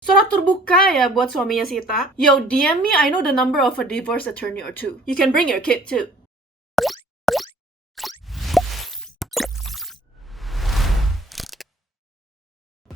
Surat terbuka ya buat suaminya Sita. Yo, DM me, I know the number of a divorce attorney or two. You can bring your kid too.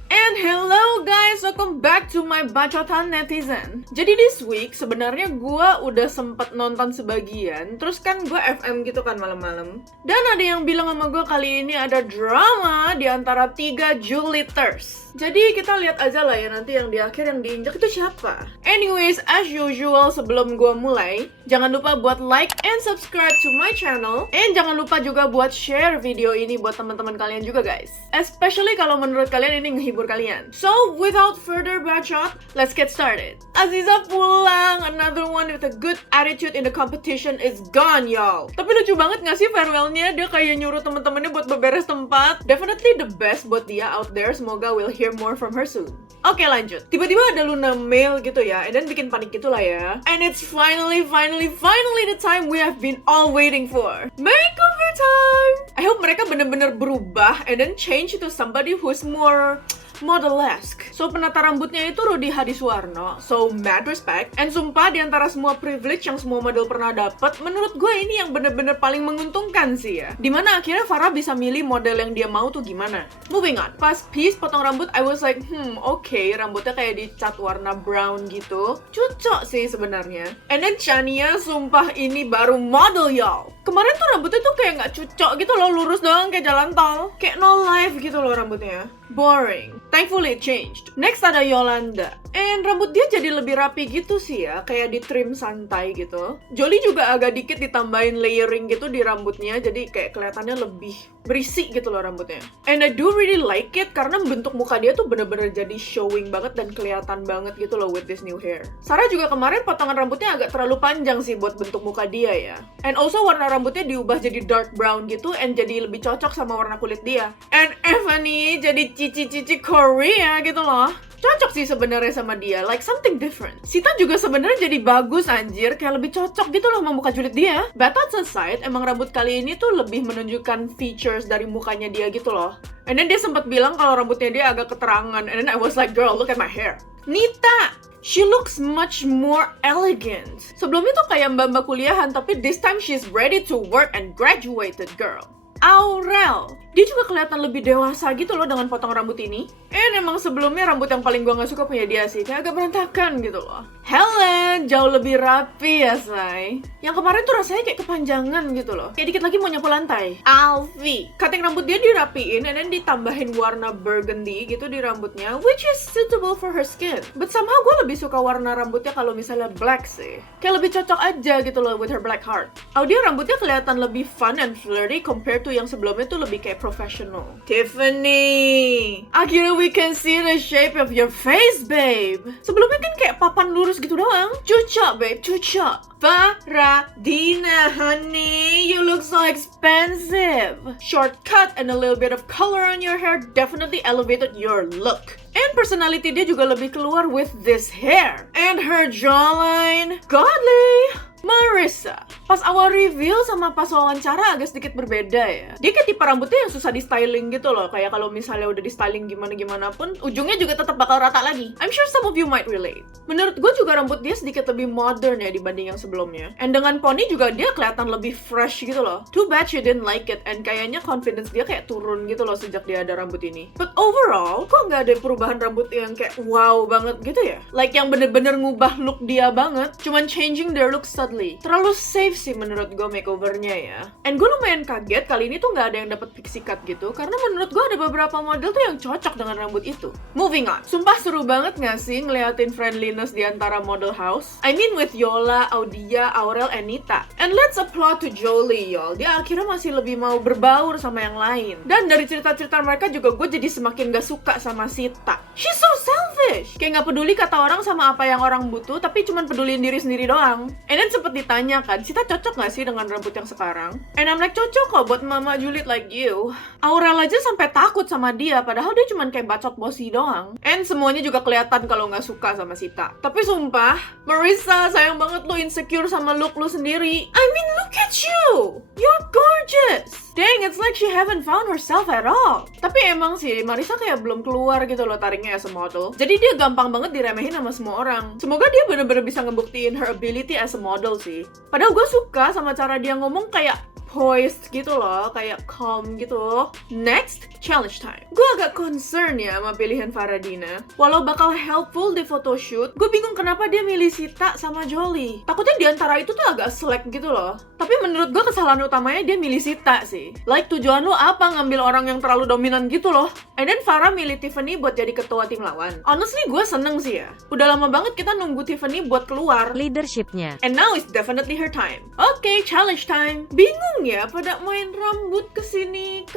And hello guys, welcome back to my bacotan netizen. Jadi this week sebenarnya gue udah sempet nonton sebagian. Terus kan gue FM gitu kan malam-malam. Dan ada yang bilang sama gue kali ini ada drama di antara 3 Juliters. Jadi kita lihat aja lah ya nanti yang di akhir yang diinjak itu siapa. Anyways, as usual sebelum gue mulai, jangan lupa buat like and subscribe to my channel. And jangan lupa juga buat share video ini buat teman-teman kalian juga guys. Especially kalau menurut kalian ini ngehibur kalian. So, without further bacot, let's get started. Aziza pulang, another one with a good attitude in the competition is gone, y'all. Tapi lucu banget gak sih farewell-nya? Dia kayak nyuruh temen-temennya buat beberes tempat. Definitely the best buat dia out there. Semoga we'll hear more from her soon. Oke, lanjut. Tiba-tiba ada Luna mail gitu ya, and then bikin panik gitu lah ya. And it's finally the time we have been all waiting for. Makeover time! I hope mereka bener-bener berubah and then change to somebody who's more model-esque. So, penata rambutnya itu Rudy Hadisuarno. So, mad respect. And sumpah, di antara semua privilege yang semua model pernah dapet, menurut gue ini yang bener-bener paling menguntungkan sih ya. Dimana akhirnya Farah bisa milih model yang dia mau tuh gimana. Moving on. Pas Peace potong rambut, I was like, okay, rambutnya kayak dicat warna brown gitu. Cocok sih sebenarnya. And then Chania, sumpah ini baru model, y'all. Kemarin tuh rambutnya tuh kayak nggak cocok gitu loh, lurus doang kayak jalan tol. Kayak no life gitu loh rambutnya. Boring. Thankfully it changed. Next ada Yolanda. And rambut dia jadi lebih rapi gitu sih ya, kayak di trim santai gitu. Jolie juga agak dikit ditambahin layering gitu di rambutnya, jadi kayak kelihatannya lebih berisi gitu loh rambutnya. And I do really like it karena bentuk muka dia tuh bener-bener jadi showing banget dan kelihatan banget gitu loh with this new hair. Sarah juga kemarin potongan rambutnya agak terlalu panjang sih buat bentuk muka dia ya. And also warna rambutnya diubah jadi dark brown gitu and jadi lebih cocok sama warna kulit dia. And Evany jadi cici-cici Korea gitu loh. Cocok sih sebenarnya sama dia, like something different. Sita juga sebenarnya jadi bagus anjir, kayak lebih cocok gitu loh sama muka julid dia. But that aside, emang rambut kali ini tuh lebih menunjukkan features dari mukanya dia gitu loh. And then dia sempat bilang kalau rambutnya dia agak keterangan. And then I was like, girl, look at my hair. Nita! She looks much more elegant. Sebelumnya tuh kayak mbak-mbak kuliahan, tapi this time she's ready to work and graduated, girl. Aurel, dia juga kelihatan lebih dewasa gitu loh dengan potong rambut ini. Emang sebelumnya rambut yang paling gua gak suka punya dia sih, kayak agak berantakan gitu loh. Helen, jauh lebih rapi ya say. Yang kemarin tuh rasanya kayak kepanjangan gitu loh, kayak dikit lagi mau nyapu lantai. Alfie, cutting rambut dia dirapiin and then ditambahin warna burgundy gitu di rambutnya, which is suitable for her skin. But somehow gue lebih suka warna rambutnya kalau misalnya black sih. Kayak lebih cocok aja gitu loh with her black heart. Audia rambutnya kelihatan lebih fun and flirty compared to yang sebelumnya tuh lebih kayak professional. Tiffany, akhirnya we can see the shape of your face, babe. Sebelumnya kan kayak papan lurus gitu doang. Cocok, babe, cocok. Farah, Dina, honey, you look so expensive. Short cut and a little bit of color on your hair definitely elevated your look. And personality dia juga lebih keluar with this hair. And her jawline, godly. Marissa, pas awal reveal sama pas wawancara agak sedikit berbeda ya. Dia kayak tipe rambutnya yang susah di styling gitu loh. Kayak kalau misalnya udah di styling gimana-gimana pun, ujungnya juga tetap bakal rata lagi. I'm sure some of you might relate. Menurut gue juga rambut dia sedikit lebih modern ya dibanding yang sebelumnya. And dengan poni juga dia kelihatan lebih fresh gitu loh. Too bad she didn't like it. And kayaknya confidence dia kayak turun gitu loh sejak dia ada rambut ini. But overall, kok nggak ada perubahan rambut yang kayak wow banget gitu ya? Like yang bener-bener ngubah look dia banget. Cuman changing their look subtly. Terlalu safe sih menurut gue makeovernya ya. And gue lumayan kaget kali ini tuh nggak ada yang dapat pixie cut gitu, karena menurut gue ada beberapa model tuh yang cocok dengan rambut itu. Moving on. Sumpah seru banget nggak sih ngeliatin friendliness di antara model house? I mean with Yola, Audia, Aurel, and Nita. And let's applaud to Jolie, y'all. Dia akhirnya masih lebih mau berbaur sama yang lain. Dan dari cerita-cerita mereka juga gue jadi semakin gak suka sama Sita. She's so selfish. Kayak nggak peduli kata orang sama apa yang orang butuh, tapi cuman peduliin diri sendiri doang. And then sempet ditanya kan, Sita cocok gak sih dengan rambut yang sekarang? And I'm like, cocok kok buat mama julid like you. Aurel aja sampai takut sama dia, padahal dia cuman kayak bacot bosi doang. And semuanya juga kelihatan kalau gak suka sama Sita. Tapi sumpah, Marissa, sayang banget lu insecure sama look lu sendiri. I mean, look at you! You're gorgeous! Dang, it's like she haven't found herself at all. Tapi emang sih, Marissa kayak belum keluar gitu loh taringnya as a model. Jadi dia gampang banget diremehin sama semua orang. Semoga dia bener-bener bisa ngebuktiin her ability as a model sih. Padahal gue suka sama cara dia ngomong kayak poised gitu loh, kayak calm gitu. Next, challenge time. Gue agak concern ya sama pilihan Faradina. Walau bakal helpful di photoshoot, gue bingung kenapa dia milih Sita sama Jolie. Takutnya di antara itu tuh agak slack gitu loh. Tapi menurut gue kesalahan utamanya dia milih Sita sih. Like, tujuan lu apa ngambil orang yang terlalu dominan gitu loh? And then Farah milih Tiffany buat jadi ketua tim lawan. Honestly, gue seneng sih ya. Udah lama banget kita nunggu Tiffany buat keluar leadershipnya. And now it's definitely her time. Okay, challenge time. Bingung ya pada main rambut kesini.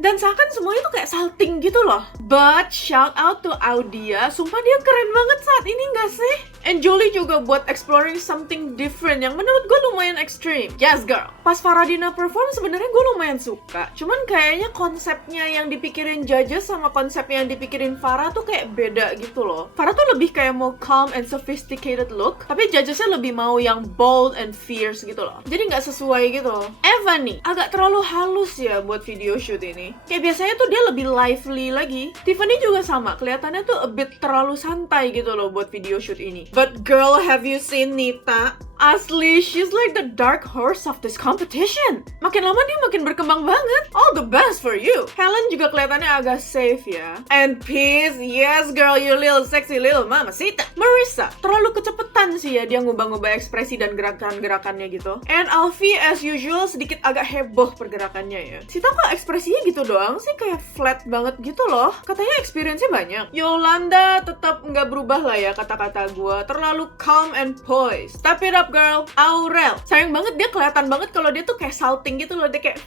Dan seakan semuanya tuh kayak salting gitu loh. But shout out to Audia. Sumpah dia keren banget saat ini gak sih? And Jolie juga buat exploring something different yang menurut gue lumayan extreme. Yes girl. Pas Faradina perform sebenarnya gue lumayan suka. Cuman kayaknya konsepnya yang dipikirin judges sama konsepnya yang dipikirin Farah tuh kayak beda gitu loh. Farah tuh lebih kayak mau calm and sophisticated look, tapi judgesnya lebih mau yang bold and fierce gitu loh. Jadi nggak sesuai gitu. Eva nih, agak terlalu halus ya buat video shoot ini. Kayak biasanya tuh dia lebih lively lagi. Tiffany juga sama, kelihatannya tuh a bit terlalu santai gitu loh buat video shoot ini. But girl, have you seen Nita? Asli, she's like the dark horse of this competition. Makin lama dia makin berkembang banget. All the best for you. Helen juga kelihatannya agak safe ya. And Peace, yes girl, you little sexy little mamacita. Marissa, terlalu kecepetan sih ya dia ngubah-ngubah ekspresi dan gerakan-gerakannya gitu. And Alfie as usual sedikit agak heboh pergerakannya ya. Sita kok ekspresinya gitu doang sih, kayak flat banget gitu loh. Katanya experience-nya banyak. Yolanda tetap nggak berubah lah ya kata-kata gue. Terlalu calm and poised. Step it up girl. Aurel, sayang banget dia kelihatan banget kalau dia tuh kayak salting gitu loh. Dia kayak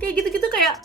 kayak gitu-gitu, kayak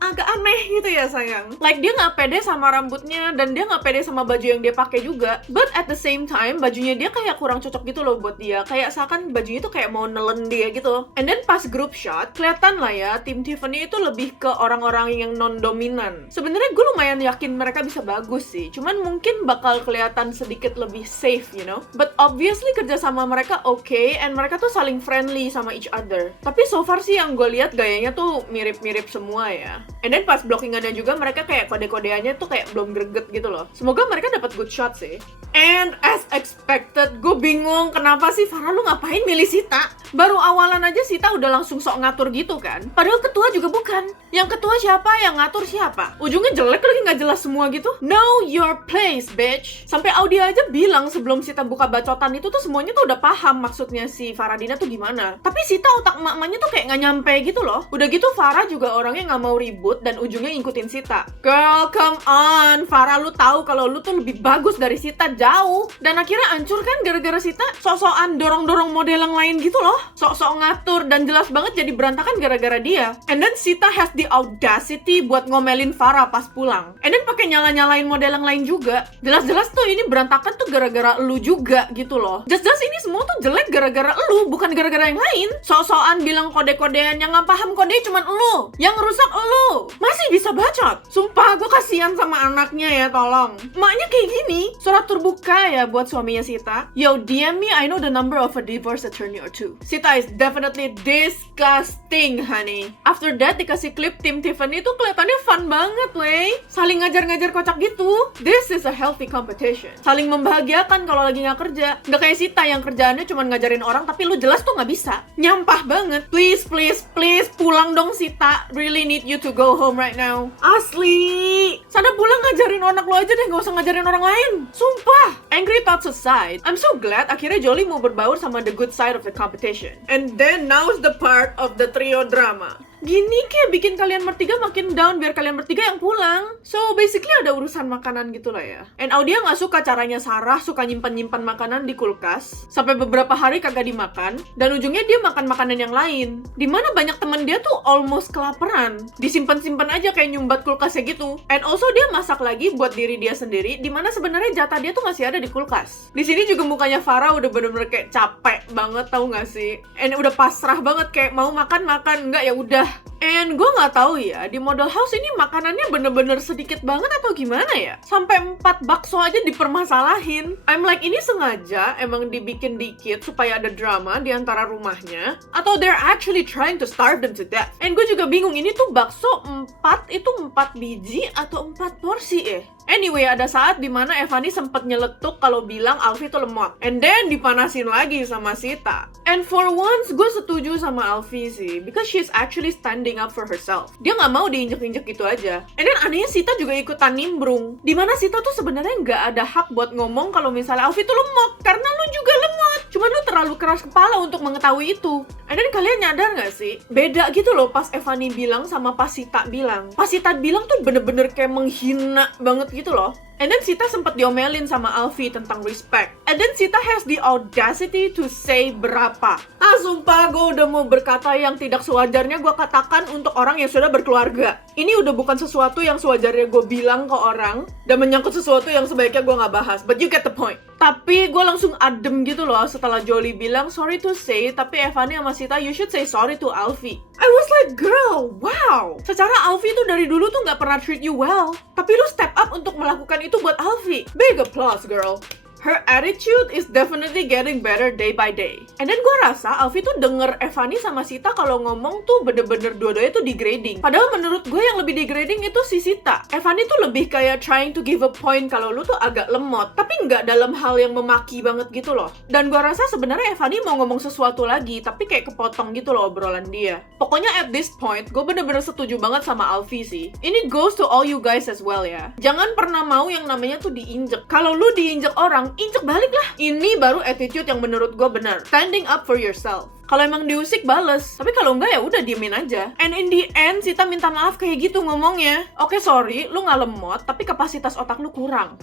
agak aneh gitu ya sayang. Like dia nggak pede sama rambutnya dan dia nggak pede sama baju yang dia pakai juga. But at the same time bajunya dia kayak kurang cocok gitu loh buat dia. Kayak seakan bajunya tuh kayak mau nelen dia gitu. And then pas group shot kelihatan lah ya tim Tiffany itu lebih ke orang-orang yang non-dominan. Sebenarnya gue lumayan yakin mereka bisa bagus sih. Cuman mungkin bakal kelihatan sedikit lebih safe, you know. But obviously kerjasama mereka okay and mereka tuh saling friendly sama each other. Tapi so far sih yang gue lihat gayanya tuh mirip-mirip semua ya. And then pas blockingannya juga mereka kayak kode-kodeannya tuh kayak belum greget gitu loh. Semoga mereka dapat good shot sih. And as expected, gue bingung kenapa sih Farah lu ngapain milih Sita? Baru awalan aja Sita udah langsung sok ngatur gitu kan. Padahal ketua juga bukan. Yang ketua siapa, yang ngatur siapa? Ujungnya jelek lagi, nggak jelas semua gitu. Know your place, bitch. Sampai Audia aja bilang sebelum Sita buka bacotan itu tuh semuanya tuh udah paham maksudnya si Faradina tuh gimana. Tapi Sita otak emak-emaknya tuh kayak nggak nyampe gitu loh. Udah gitu Farah juga orangnya nggak mau ribut dan ujungnya ngikutin Sita. Girl, come on. Farah, lu tahu kalau lu tuh lebih bagus dari Sita jauh. Dan akhirnya hancur kan gara-gara Sita sok-sokan dorong-dorong model yang lain gitu loh. Sok-sok ngatur dan jelas banget jadi berantakan gara-gara dia. And then Sita has the audacity buat ngomelin Farah pas pulang. And then pakai nyala-nyalain model yang lain juga. Jelas-jelas tuh ini berantakan tuh gara-gara lu juga gitu loh. Jelas-jelas ini semua tuh jelek gara-gara lu, bukan gara-gara yang lain. Sok-sokan bilang kode-kodean, yang nggak paham kode cuman lu. Yang rusak lu. Masih bisa bacot. Sumpah, gue kasihan sama anaknya ya, tolong. Maknya kayak gini. Surat terbuka ya buat suaminya Sita. Yo, DM me, I know the number of a divorce attorney or two. Sita is definitely disgusting, honey. After that, dikasih klip tim Tiffany tuh kelihatannya fun banget, wey. Saling ngajar-ngajar kocak gitu. This is a healthy competition. Saling membahagiakan kalau lagi nggak kerja. Nggak kayak Sita yang kerjaannya cuma ngajarin orang, tapi lu jelas tuh nggak bisa. Nyampah banget. Please, please, please, pulang dong Sita. Really need you to go home right now. Asli. Sana pulang ngajarin anak lo aja deh, nggak usah ngajarin orang lain. Sumpah. Angry thoughts aside, I'm so glad akhirnya Jolie mau berbaur sama the good side of the competition. And then now's the part of the trio drama. Gini kayak bikin kalian bertiga makin down biar kalian bertiga yang pulang. So basically ada urusan makanan gitu lah ya. And Audia gak suka caranya Sarah suka nyimpan-nyimpan makanan di kulkas sampai beberapa hari kagak dimakan. Dan ujungnya dia makan makanan yang lain. Dimana banyak temen dia tuh almost kelaparan. Disimpan-simpan aja kayak nyumbat kulkasnya gitu. And also dia masak lagi buat diri dia sendiri. Dimana sebenarnya jatah dia tuh masih ada di kulkas. Di sini juga mukanya Farah udah bener-bener kayak capek banget, tau gak sih? And udah pasrah banget kayak mau makan, enggak ya udah. And gue nggak tahu ya, di Model House ini makanannya bener-bener sedikit banget atau gimana ya? Sampai 4 bakso aja dipermasalahin. I'm like, ini sengaja emang dibikin dikit supaya ada drama di antara rumahnya, atau they're actually trying to starve them to death. And gue juga bingung, ini tuh bakso 4 itu 4 biji atau 4 porsi ya? Anyway, ada saat dimana Evani sempat nyeletuk kalau bilang Alfie tuh lemot. And then dipanasin lagi sama Sita. And for once, gue setuju sama Alfie sih. Because she's actually standing up for herself. Dia nggak mau diinjek-injek gitu aja. And then anehnya Sita juga ikutan nimbrung. Dimana Sita tuh sebenarnya nggak ada hak buat ngomong kalau misalnya Alfie tuh lemot. Karena lu juga lemot. Cuman lu terlalu keras kepala untuk mengetahui itu. And then kalian nyadar nggak sih? Beda gitu loh pas Evani bilang sama pas Sita bilang. Pas Sita bilang tuh bener-bener kayak menghina banget gitu loh. And then Sita sempat diomelin sama Alfie tentang respect. And then Sita has the audacity to say berapa. Sumpah gue udah mau berkata yang tidak sewajarnya gue katakan untuk orang yang sudah berkeluarga. Ini udah bukan sesuatu yang sewajarnya gue bilang ke orang dan menyangkut sesuatu yang sebaiknya gue nggak bahas. But you get the point. Tapi gue langsung adem gitu loh setelah Jolie bilang sorry to say, tapi Evani sama Sita you should say sorry to Alfie. I was like, girl, wow. Secara Alfie tuh dari dulu tuh nggak pernah treat you well. Tapi lu step up untuk melakukan itu buat Alfie. Big applause, girl. Her attitude is definitely getting better day by day. And then gue rasa Alfie tuh denger Evani sama Sita kalau ngomong tuh bener-bener dua-duanya tuh degrading. Padahal menurut gue yang lebih degrading itu si Sita. Evani tuh lebih kayak trying to give a point kalau lu tuh agak lemot. Tapi nggak dalam hal yang memaki banget gitu loh. Dan gue rasa sebenarnya Evani mau ngomong sesuatu lagi, tapi kayak kepotong gitu loh obrolan dia. Pokoknya at this point, gue bener-bener setuju banget sama Alfie sih. Ini goes to all you guys as well ya. Jangan pernah mau yang namanya tuh diinjek. Kalau lu diinjek orang, injek balik lah. Ini baru attitude yang menurut gue benar. Standing up for yourself. Kalau emang diusik, bales. Tapi kalau enggak ya udah diemin aja. And in the end, Sita minta maaf kayak gitu ngomongnya. Oke, sorry, lu nggak lemot, tapi kapasitas otak lu kurang.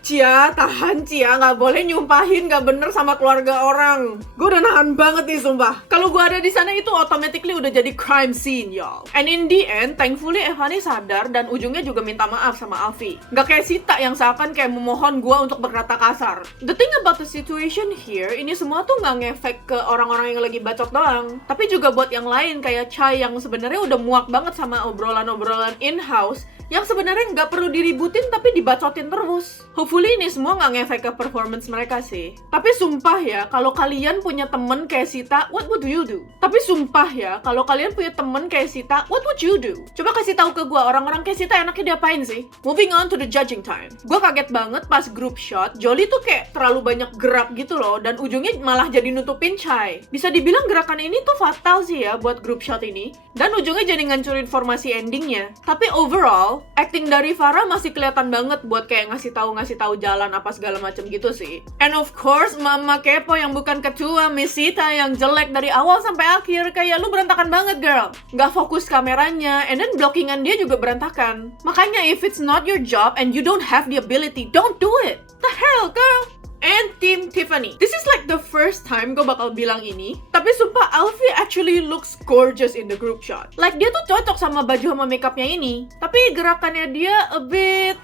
Cia, tahan Cia, nggak boleh nyumpahin nggak bener sama keluarga orang. Gue udah nahan banget nih sumpah. Kalau gue ada di sana itu automatically udah jadi crime scene, y'all. And in the end, thankfully Evani sadar dan ujungnya juga minta maaf sama Alfie. Nggak kayak Sita yang seakan kayak memohon gue untuk berkata kasar. The thing about the situation here, ini semua tuh nggak ngefek ke orang-orang yang lagi bacot doang. Tapi juga buat yang lain kayak Chai yang sebenarnya udah muak banget sama obrolan-obrolan in-house yang sebenarnya nggak perlu diributin tapi dibacotin terus. Hopefully ini semua nggak ngefek ke performance mereka sih. Tapi sumpah ya, kalau kalian punya temen kayak Sita, what would you do? Tapi sumpah ya, kalau kalian punya temen kayak Sita, what would you do? Coba kasih tahu ke gue, orang-orang kayak Sita enaknya diapain sih? Moving on to the judging time. Gue kaget banget pas group shot, Jolie tuh kayak terlalu banyak gerak gitu loh, dan ujungnya malah jadi nutupin Chai. Bisa dibilang gerakan ini tuh fatal sih ya buat group shot ini, dan ujungnya jadi ngancurin formasi endingnya. Tapi overall, acting dari Farah masih kelihatan banget buat kayak ngasih tahu jalan apa segala macam gitu sih. And of course, Mama Kepo yang bukan ketua, Miss Sita yang jelek dari awal sampai akhir, kayak lu berantakan banget girl. Nggak fokus kameranya, and then blockingan dia juga berantakan. Makanya if it's not your job and you don't have the ability, don't do it. The hell girl. And Team Tiffany. This is like the first time gue bakal bilang ini. Tapi sumpah Alfie actually looks gorgeous in the group shot. Like dia tuh cocok sama baju sama makeupnya ini. Tapi gerakannya dia a bit...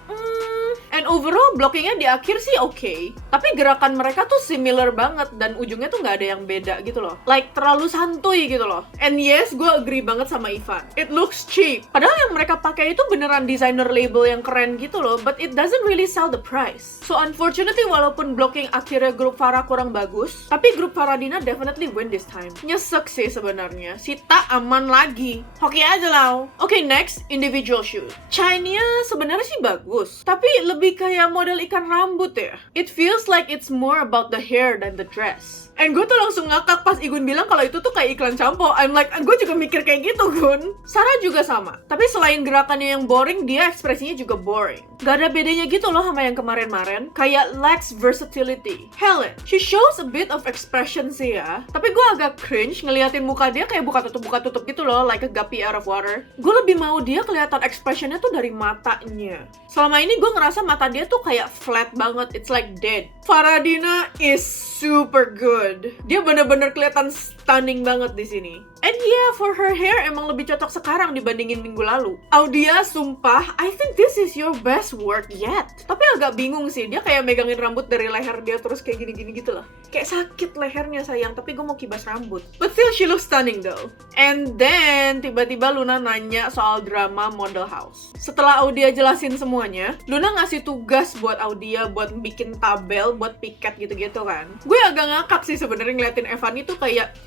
And overall blockingnya di akhir sih oke. Tapi gerakan mereka tuh similar banget. Dan ujungnya tuh gak ada yang beda gitu loh. Like terlalu santuy gitu loh. And yes, gue agree banget sama Ivan. It looks cheap. Padahal yang mereka pakai itu beneran designer label yang keren gitu loh. But it doesn't really sell the price. So unfortunately walaupun blocking akhirnya grup Farah kurang bagus, tapi grup Faradina definitely win this time. Nyesek sih sebenarnya. Sita aman lagi. Hoki aja lah. Okay, next, individual shoot. Chai-nya sebenarnya sih bagus. Tapi lebih kayak model ikan rambut ya. It feels like it's more about the hair than the dress. And gue tuh langsung ngakak pas Igun bilang kalau itu tuh kayak iklan shampoo. I'm like, gue juga mikir kayak gitu, Gun. Sarah juga sama. Tapi selain gerakannya yang boring, dia ekspresinya juga boring. Gak ada bedanya gitu loh sama yang kemarin-marin. Kayak lacks versatility. Helen, she shows a bit of expression sih ya. Tapi gue agak cringe ngeliatin muka dia kayak buka tutup gitu loh. Like a guppy out of water. Gue lebih mau dia kelihatan expressionnya tuh dari matanya. Selama ini gue ngerasa mata dia tuh kayak flat banget. It's like dead. Faradina is super good. Dia bener-bener kelihatan stunning banget di sini. And yeah, for her hair emang lebih cocok sekarang dibandingin minggu lalu. Audia, sumpah, I think this is your best work yet. Tapi agak bingung sih, dia kayak megangin rambut dari leher dia terus kayak gini-gini gitu loh. Kayak sakit lehernya sayang, tapi gue mau kibas rambut. But still, she looks stunning though. And then, tiba-tiba Luna nanya soal drama Model House. Setelah Audia jelasin semuanya, Luna ngasih tugas buat Audia buat bikin tabel, buat piket gitu-gitu kan. Gue agak ngakak sih sebenarnya ngeliatin Evan itu kayak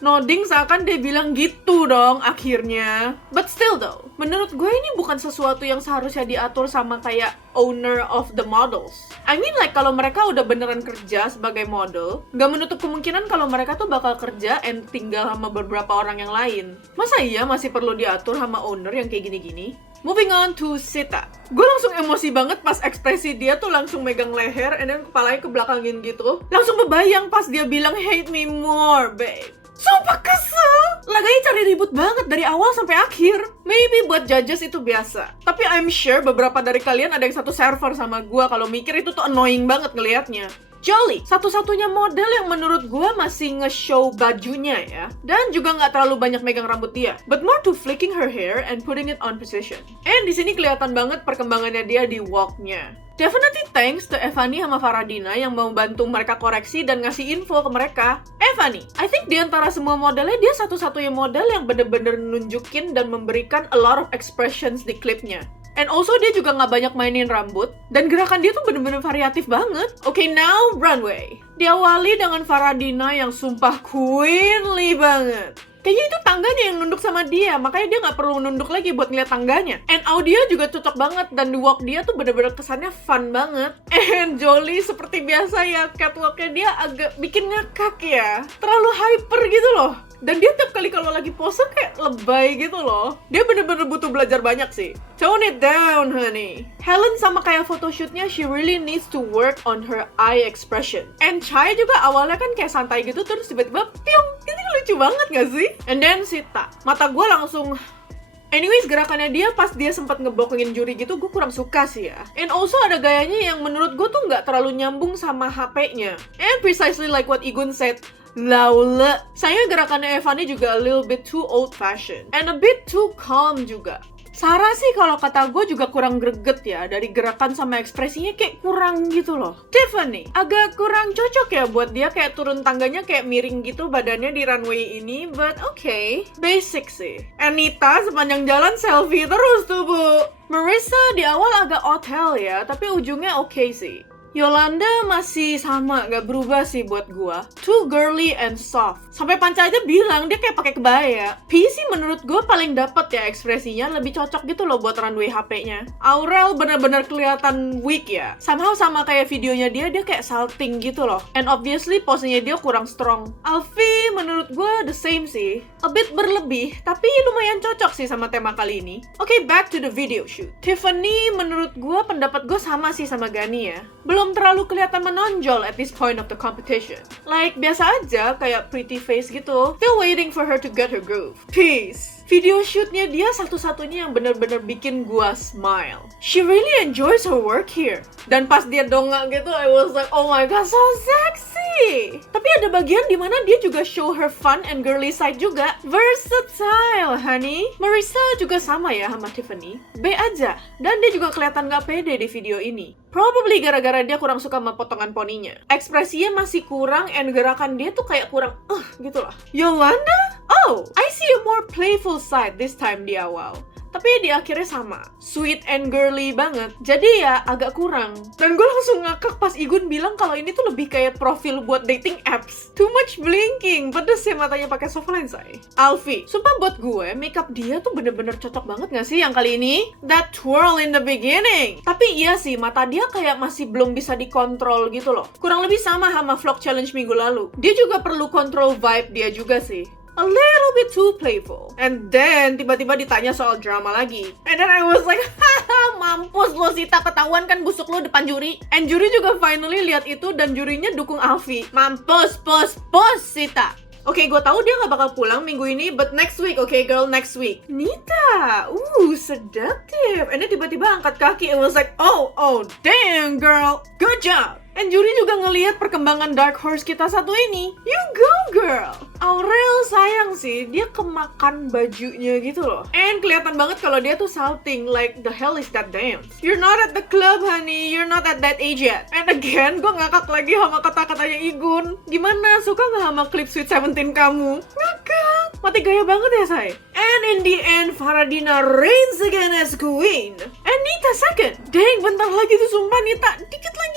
nodding seakan dia bilang gitu dong akhirnya. But still though, menurut gue ini bukan sesuatu yang seharusnya diatur sama kayak owner of the models. I mean like kalau mereka udah beneran kerja sebagai model, gak menutup kemungkinan kalau mereka tuh bakal kerja and tinggal sama beberapa orang yang lain. Masa iya masih perlu diatur sama owner yang kayak gini-gini? Moving on to Sita. Gue langsung emosi banget pas ekspresi dia tuh langsung megang leher and then kepalanya kebelakangin gitu. Langsung kebayang pas dia bilang hate me more, babe. Sumpah kesel! Laganya cari ribut banget dari awal sampai akhir. Maybe buat judges itu biasa. Tapi I'm sure beberapa dari kalian ada yang satu server sama gue kalau mikir itu tuh annoying banget ngelihatnya. Jolie, satu-satunya model yang menurut gue masih nge-show bajunya ya. Dan juga nggak terlalu banyak megang rambut dia. But more to flicking her hair and putting it on position. And di sini kelihatan banget perkembangannya dia di walk-nya. Definitely thanks to Evani sama Faradina yang mau bantu mereka koreksi dan ngasih info ke mereka. Evani, I think di antara semua modelnya dia satu-satunya model yang bener-bener nunjukin dan memberikan a lot of expressions di klipnya. And also dia juga nggak banyak mainin rambut dan gerakan dia tuh bener-bener variatif banget. Okay, now runway. Diawali dengan Faradina yang sumpah queenly banget. Kayaknya itu tangganya yang nunduk sama dia, makanya dia nggak perlu nunduk lagi buat ngeliat tangganya. And Audia juga cocok banget, dan walk dia tuh bener-bener kesannya fun banget. And Jolie seperti biasa ya, catwalknya dia agak bikin ngakak ya. Terlalu hyper gitu loh. Dan dia tiap kali kalau lagi pose kayak lebay gitu loh. Dia bener-bener butuh belajar banyak sih. Tone it down, honey. Helen sama kayak photoshootnya, she really needs to work on her eye expression. And Chai juga awalnya kan kayak santai gitu, terus tiba-tiba piung. Ini lucu banget gak sih? And then Sita. Mata gue langsung... Anyways, gerakannya dia pas dia sempat ngeblokingin juri gitu, gue kurang suka sih ya. And also ada gayanya yang menurut gue tuh nggak terlalu nyambung sama HP-nya. And precisely like what Igun said, laule. Sayangnya gerakannya Evani juga a little bit too old-fashioned. And a bit too calm juga. Sarah sih kalau kata gue juga kurang greget ya, dari gerakan sama ekspresinya kayak kurang gitu loh. Tiffany, agak kurang cocok ya buat dia kayak turun tangganya kayak miring gitu badannya di runway ini, but okay, basic sih. Anita sepanjang jalan selfie terus tuh bu. Marissa di awal agak hotel ya, tapi ujungnya okay sih. Yolanda masih sama, gak berubah sih buat gua. Too girly and soft. Sampai Panca aja bilang dia kayak pakai kebaya. P sih menurut gua paling dapet ya ekspresinya, lebih cocok gitu loh buat runway HP-nya. Aurel bener-bener kelihatan weak ya. Somehow sama kayak videonya dia kayak salting gitu loh. And obviously posenya dia kurang strong. Alfie menurut gua the same sih. A bit berlebih, tapi lumayan cocok sih sama tema kali ini. Okay, back to the video shoot. Tiffany menurut gua pendapat gua sama sih sama Gani ya. Belum terlalu kelihatan menonjol at this point of the competition. Like, biasa aja, kayak pretty face gitu. Still waiting for her to get her groove. Peace. Video shootnya dia satu-satunya yang bener-bener bikin gua smile. She really enjoys her work here. Dan pas dia dongak gitu, I was like, oh my god, so sexy. Tapi ada bagian dimana dia juga show her fun and girly side juga. Versatile, honey. Marissa juga sama ya sama Tiffany. B aja. Dan dia juga kelihatan gak pede di video ini. Probably gara-gara dia kurang suka sama potongan poninya. Ekspresinya masih kurang and gerakan dia tuh kayak kurang gitu lah. Yolanda? Oh, I see a more playful side this time di awal. Tapi di akhirnya sama. Sweet and girly banget. Jadi ya agak kurang. Dan gue langsung ngakak pas Igun bilang kalau ini tuh lebih kayak profil buat dating apps. Too much blinking. Pedes ya matanya pakai soft lens ay. Alfie, sumpah buat gue makeup dia tuh bener-bener cocok banget gak sih yang kali ini? That twirl in the beginning. Tapi iya sih, mata dia kayak masih belum bisa dikontrol gitu loh. Kurang lebih sama vlog challenge minggu lalu. Dia juga perlu kontrol vibe dia juga sih. A little bit too playful. And then, tiba-tiba ditanya soal drama lagi. And then I was like, haha, mampus lo Sita, ketahuan kan busuk lo depan juri. And juri juga finally lihat itu dan jurinya dukung Alfie. Mampus, pos, Sita. Oke, gue tahu dia gak bakal pulang minggu ini, but next week, okay girl, next week. Nita, seductive. And then tiba-tiba angkat kaki, it was like, oh, damn girl, good job. And Juri juga ngelihat perkembangan dark horse kita satu ini. You go girl! Aurel sayang sih, dia kemakan bajunya gitu loh. And kelihatan banget kalau dia tuh salting, like the hell is that dance? You're not at the club honey, you're not at that age yet. And again, gue ngakak lagi sama kata-katanya Igun. Gimana, suka gak sama klip Sweet 17 kamu? Ngakak! Mati gaya banget ya say. And in the end, Faradina reigns again as queen. And Nita second. Dang, bentar lagi tuh sumpah Nita. Dikit lagi.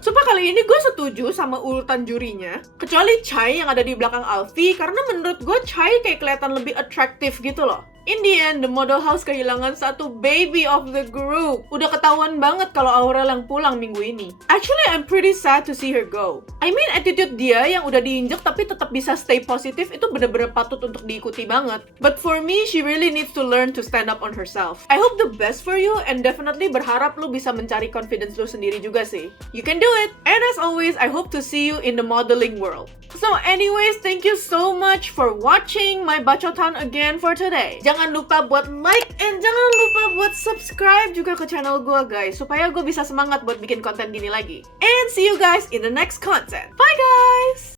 Sumpah kali ini gue setuju sama urutan jurinya. Kecuali Chai yang ada di belakang Alfie, karena menurut gue Chai kayak kelihatan lebih atraktif gitu loh. In the end, the model house kehilangan satu baby of the group. Udah ketahuan banget kalau Aurel yang pulang minggu ini. Actually, I'm pretty sad to see her go. I mean, attitude dia yang udah diinjek tapi tetap bisa stay positif itu bener-bener patut untuk diikuti banget. But for me, she really needs to learn to stand up on herself. I hope the best for you and definitely berharap lu bisa mencari confidence lu sendiri juga sih. You can do it! And as always, I hope to see you in the modeling world. So anyways, thank you so much for watching my bacotan again for today. Jangan lupa buat like and jangan lupa buat subscribe juga ke channel gue guys, supaya gue bisa semangat buat bikin konten gini lagi. And see you guys in the next content. Bye guys!